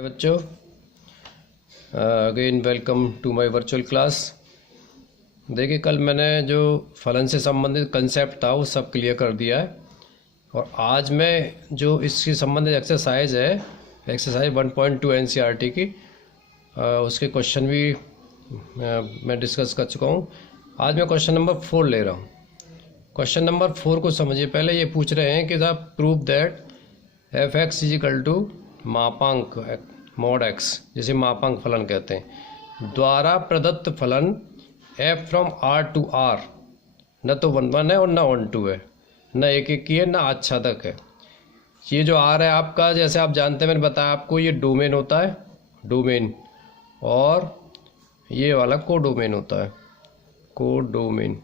बच्चों, again welcome to my virtual class. देखिए, कल मैंने जो फलन से संबंधित कंसेप्ट था वो सब क्लियर कर दिया है और आज मैं जो इसकी संबंधित एक्सरसाइज है, एक्सरसाइज 1.2 एनसीईआरटी की, उसके क्वेश्चन भी मैं डिस्कस कर चुका हूँ। आज मैं क्वेश्चन नंबर 4 ले रहा हूँ। क्वेश्चन नंबर 4 को समझिए। पहले ये पूछ रहे हैं कि the prove that f x is equal to मापांक मॉड एक्स, जिसे मापांक फलन कहते हैं, द्वारा प्रदत्त फलन f from R to R न तो 1 1 है और न 1 2 है, न 1 1 की है, न आच्छादक है। ये जो आर है आपका, जैसे आप जानते हैं, मैंने बताया आपको, ये डोमेन होता है, डोमेन, और ये वाला कोडोमेन होता है, कोडोमेन।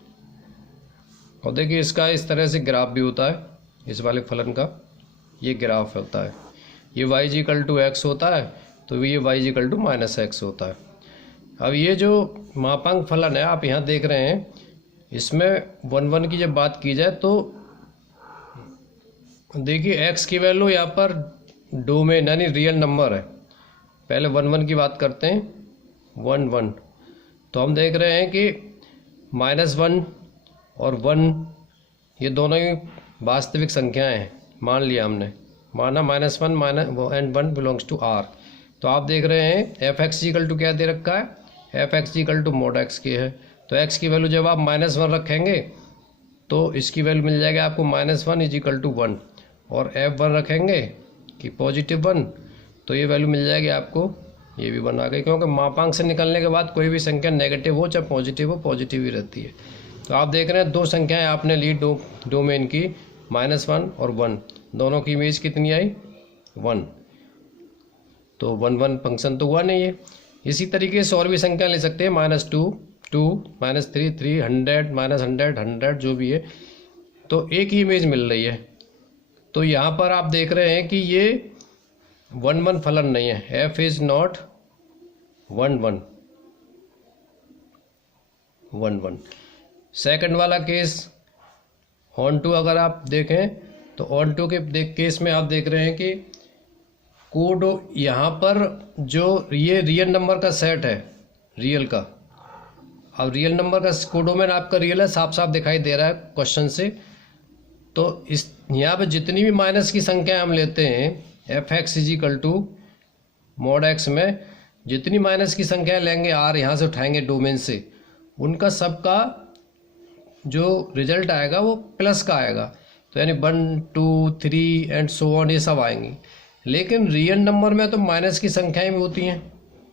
और देखिए, इसका इस तरह से ग्राफ भी होता है, इस वाले फलन का ये ग्राफ होता है। ये y इक्वल टू एक्स होता है, तो ये y equal to minus x होता है। अब ये जो मापांक फलन है आप यहाँ देख रहे हैं, इसमें 1 1 की जब बात की जाए तो देखिए x की वैल्यू यहाँ पर डोमेन यानी रियल नंबर है। पहले 1 1 की बात करते हैं, 1 1, तो हम देख रहे हैं कि -1 और 1 ये दोनों ही वास्तविक संख्याएं हैं। मान लिया हमने, माना -1 एंड 1 बिलोंग्स टू आर। तो आप देख रहे हैं एफ एक्स इक्वल टू क्या दे रखा है, f x equal to mod x की है। तो एक्स की वैल्यू जब आप -1 रखेंगे तो इसकी वैल्यू मिल जाएगी आपको -1 इज इक्वल टू 1, और F1 रखेंगे कि +1, तो ये वैल्यू मिल जाएगी आपको, ये भी 1 आ गई, क्योंकि मापांक से निकलने के बाद कोई भी संख्या नेगेटिव हो चाहे पॉजिटिव हो, पॉजिटिव ही रहती है। तो आप देख रहे हैं दो संख्याएं आपने ली डोमेन की, -1 और 1, दोनों की इमेज कितनी आई, 1। तो 1 1 फंक्शन तो हुआ नहीं है। इसी तरीके से और भी संख्या ले सकते हैं, -2 2, -3 3, 100 -100 100, जो भी है, तो एक ही इमेज मिल रही है। तो यहाँ पर आप देख रहे हैं कि ये 1 1 फलन नहीं है, एफ इज नॉट 1 1 1 1। सेकंड वाला केस ऑन टू अगर आप देखें तो ऑन टू के केस में आप देख रहे हैं कि कोड यहाँ पर जो ये रियल नंबर का सेट है, रियल का, अब रियल नंबर का कोडोमेन आपका रियल है, साफ साफ दिखाई दे रहा है क्वेश्चन से। तो इस यहाँ पे जितनी भी माइनस की संख्या हम लेते हैं f x is equal to mod x में, जितनी माइनस की संख्या लेंगे आर यहाँ से उठाएंगे डोमेन से, उनका सबका जो रिजल्ट आएगा वो प्लस का आएगा। तो यानी 1 2 3 एंड सो ऑन, ये सब आएंगी। लेकिन रियल नंबर में तो माइनस की संख्याएं भी होती हैं,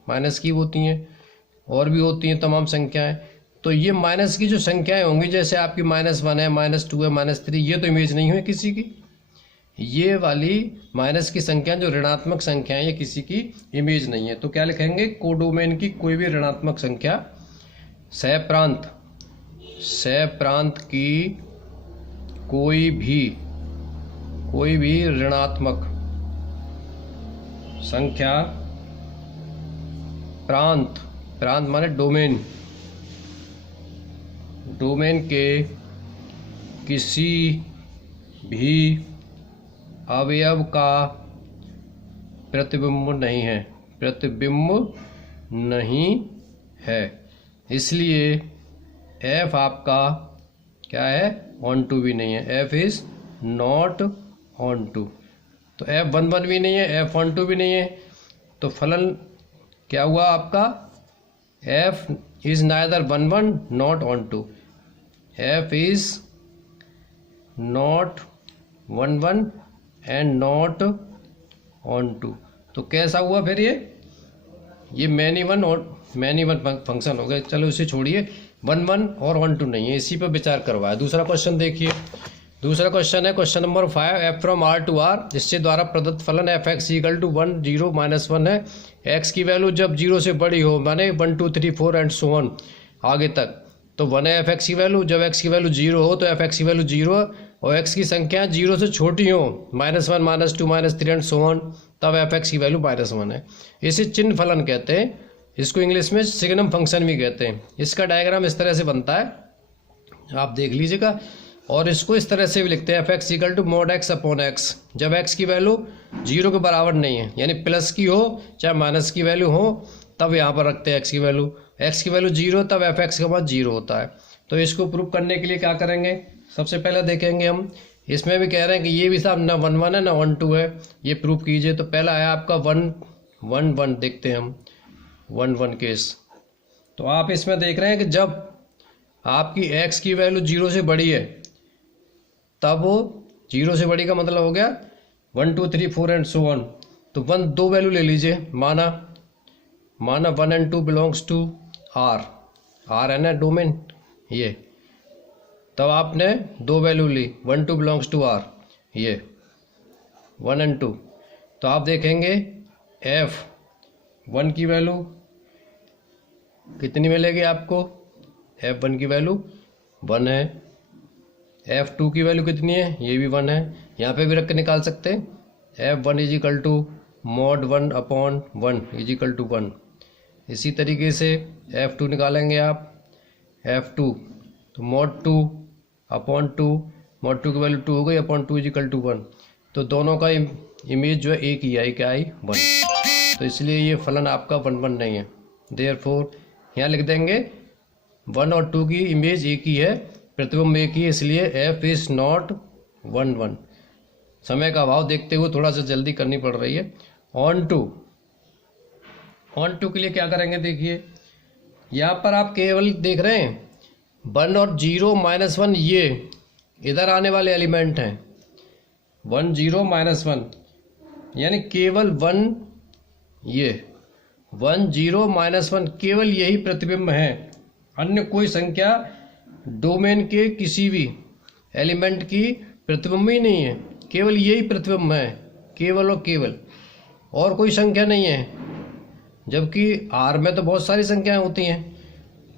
माइनस की होती हैं, और भी होती हैं तमाम संख्याएं। तो ये माइनस की जो संख्याएं होंगी, जैसे आपकी -1 है, -2 है, -3, ये तो इमेज नहीं हुई किसी की। ये वाली माइनस की संख्या जो ऋणात्मक संख्याएं, ये किसी की इमेज नहीं है। तो क्या लिखेंगे, कोडोमेन की कोई भी ऋणात्मक संख्या, सहप्रांत की कोई भी ऋणात्मक संख्या, प्रांत माने डोमेन के किसी भी अवयव का प्रतिबिंब नहीं है। इसलिए एफ आपका क्या है, ऑन टू भी नहीं है, f is not onto. तो एफ 1 1 भी नहीं है, एफ ऑन टू भी नहीं है। तो फलन क्या हुआ आपका, f is neither 1 1 not onto, f is not 1 1 and not onto. तो कैसा हुआ फिर, ये मैनी वन फंक्शन हो गए। चलो इसे छोड़िए, 1 1 और 1 2 नहीं है, इसी पर विचार करवाया। दूसरा क्वेश्चन देखिए, दूसरा क्वेश्चन है question number 5, f from R to R, जिससे द्वारा प्रदत्त फलन एफ एक्स इक्वल टू 1 0 -1 है। एक्स की वैल्यू जब 0 से बड़ी हो, माने 1 2 3 4 एंड सो ऑन आगे तक, तो 1 है एफ एक्स की वैल्यू। जब एक्स की वैल्यू 0 हो तो एफ एक्स की वैल्यू 0 है, और एक्स की संख्या 0 से छोटी हो, -1 -2 -3 एंड सो ऑन, तब एफ एक्स की वैल्यू -1 है। इसे चिन्ह फलन कहते हैं, इसको इंग्लिश में सिग्नम फंक्शन भी कहते हैं। इसका डायग्राम इस तरह से बनता है, आप देख लीजिएगा। और इसको इस तरह से भी लिखते हैं f x equal to mod x upon x, जब एक्स की वैल्यू 0 के बराबर नहीं है, यानी प्लस की हो चाहे माइनस की वैल्यू हो, तब यहाँ पर रखते हैं एक्स की वैल्यू 0, तब एफ एक्स का मान 0 होता है। तो इसको प्रूव करने के लिए क्या करेंगे, सबसे पहले देखेंगे हम, इसमें भी कह रहे हैं कि ये भी साहब ना 1 1 है ना 1 2 है, ये प्रूव कीजिए। तो पहला है आपका 1 1 1, देखते हैं हम 1 1 केस। तो आप इसमें देख रहे हैं कि जब आपकी x की वैल्यू 0 से बड़ी है, तब वो 0 से बड़ी का मतलब हो गया 1 2 3 4 एंड सो ऑन। तो 1 2 वैल्यू ले लीजिए, माना 1 एंड 2 बिलोंग्स टू R है ना डोमेन ये, तब आपने 2 वैल्यू ली, 1 2 बिलोंग्स टू R, ये 1 एंड 2। तो आप देखेंगे F1 की वैल्यू कितनी मिलेगी आपको, F1 की वैल्यू 1 है, F2 की वैल्यू कितनी है, ये भी 1 है, यहाँ पे भी रख के निकाल सकते हैं F1 is equal to mod 1 upon 1 is equal to 1। इसी तरीके से F2 निकालेंगे आप, F2 तो मॉड 2 अपॉन 2, मॉड 2 की वैल्यू 2 हो गई, अपॉन 2 इज इक्वल टू 1। तो दोनों का इमेज जो है एक ही आई, क्या आई 1। तो इसलिए ये फलन आपका 1 1 नहीं है, देयरफॉर यहाँ लिख देंगे 1 और 2 की इमेज एक ही है, प्रतिबिंब एक ही है, इसलिए F इज नॉट 1 1। समय का अभाव देखते हुए थोड़ा सा जल्दी करनी पड़ रही है। ऑन टू के लिए क्या करेंगे, देखिए यहाँ पर आप केवल देख रहे हैं 1 और 0 माइनस 1, ये इधर आने वाले एलिमेंट हैं, 1 0 माइनस 1, यानी केवल 1, ये 1 0 माइनस 1 केवल यही प्रतिबिंब है, अन्य कोई संख्या डोमेन के किसी भी एलिमेंट की प्रतिबिंब ही नहीं है, केवल यही प्रतिबिंब है, केवल और केवल, और कोई संख्या नहीं है। जबकि R में तो बहुत सारी संख्याएं होती हैं,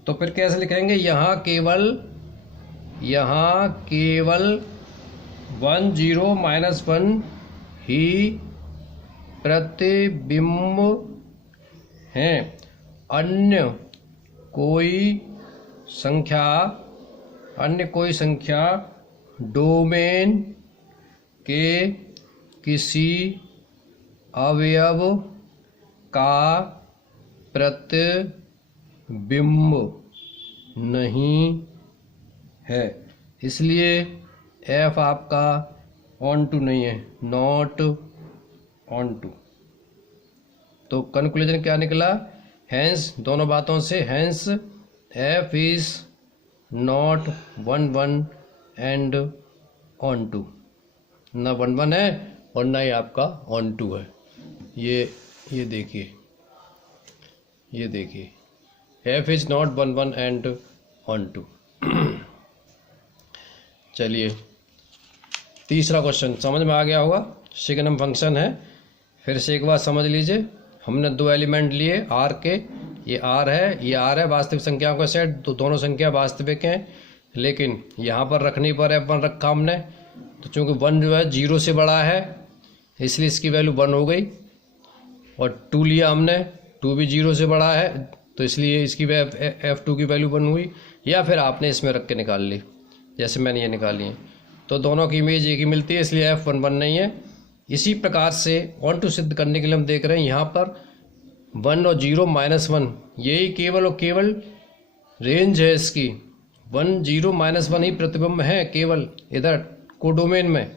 तो फिर कैसे लिखेंगे, यहाँ केवल 1 0 माइनस 1 ही प्रतिबिंब हैं, अन्य कोई संख्या डोमेन के किसी अवयव का प्रतिबिंब नहीं है, इसलिए F आपका ऑन टू नहीं है, नॉट ऑन टू। तो कंक्लूजन क्या निकला, हैंस दोनों बातों से, hence F is not 1 1 and onto, ना 1 1 है और ना ही आपका ऑन टू है। ये देखिए F is not 1 1 and onto. चलिए तीसरा क्वेश्चन समझ में आ गया होगा, सिग्नम फंक्शन है। फिर से एक बार समझ लीजिए, हमने 2 एलिमेंट लिए R के, ये R है, ये R है, वास्तविक संख्याओं का सेट, तो दोनों संख्या वास्तविक हैं, लेकिन यहाँ पर रखने पर F1 रखा हमने, तो चूंकि 1 जो है 0 से बड़ा है, इसलिए इसकी वैल्यू 1 हो गई, और 2 लिया हमने, 2 भी 0 से बड़ा है, तो इसलिए इसकी F2 की वैल्यू 1 हुई, या फिर आपने इसमें रख के निकाल ली, जैसे मैंने ये निकाली है। तो दोनों की इमेज एक ही मिलती है, इसलिए F1 1 नहीं है। इसी प्रकार से ऑन टू सिद्ध करने के लिए हम देख रहे हैं यहाँ पर 1 और 0 माइनस 1, यही केवल और केवल रेंज है इसकी, 1 0 माइनस 1 ही प्रतिबिंब है केवल इधर कोडोमेन में,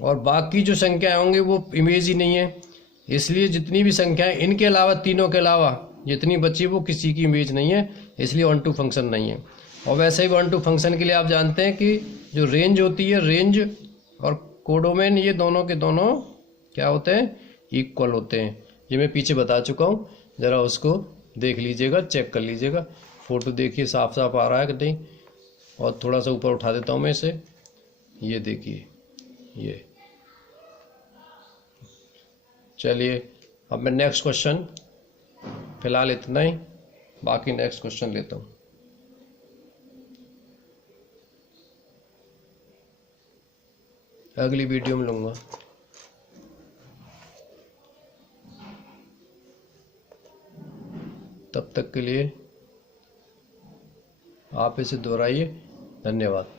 और बाकी जो संख्याएं होंगी वो इमेज ही नहीं है। इसलिए जितनी भी संख्याएं इनके अलावा, तीनों के अलावा जितनी बची वो किसी की इमेज नहीं है, इसलिए ऑन टू फंक्शन नहीं है। और वैसे ही ऑन टू फंक्शन के लिए आप जानते हैं कि जो रेंज होती है, रेंज और कोडोमेन, ये दोनों के दोनों क्या होते हैं, इक्वल होते हैं। ये मैं पीछे बता चुका हूँ, ज़रा उसको देख लीजिएगा, चेक कर लीजिएगा, फोटो देखिए साफ साफ आ रहा है कि नहीं। और थोड़ा सा ऊपर उठा देता हूँ मैं इसे, ये देखिए ये। चलिए अब मैं नेक्स्ट क्वेश्चन, फिलहाल इतना ही, बाकी नेक्स्ट क्वेश्चन लेता हूँ। अगली वीडियो में लूँगा। तब तक के लिए आप इसे दोहराइए। धन्यवाद।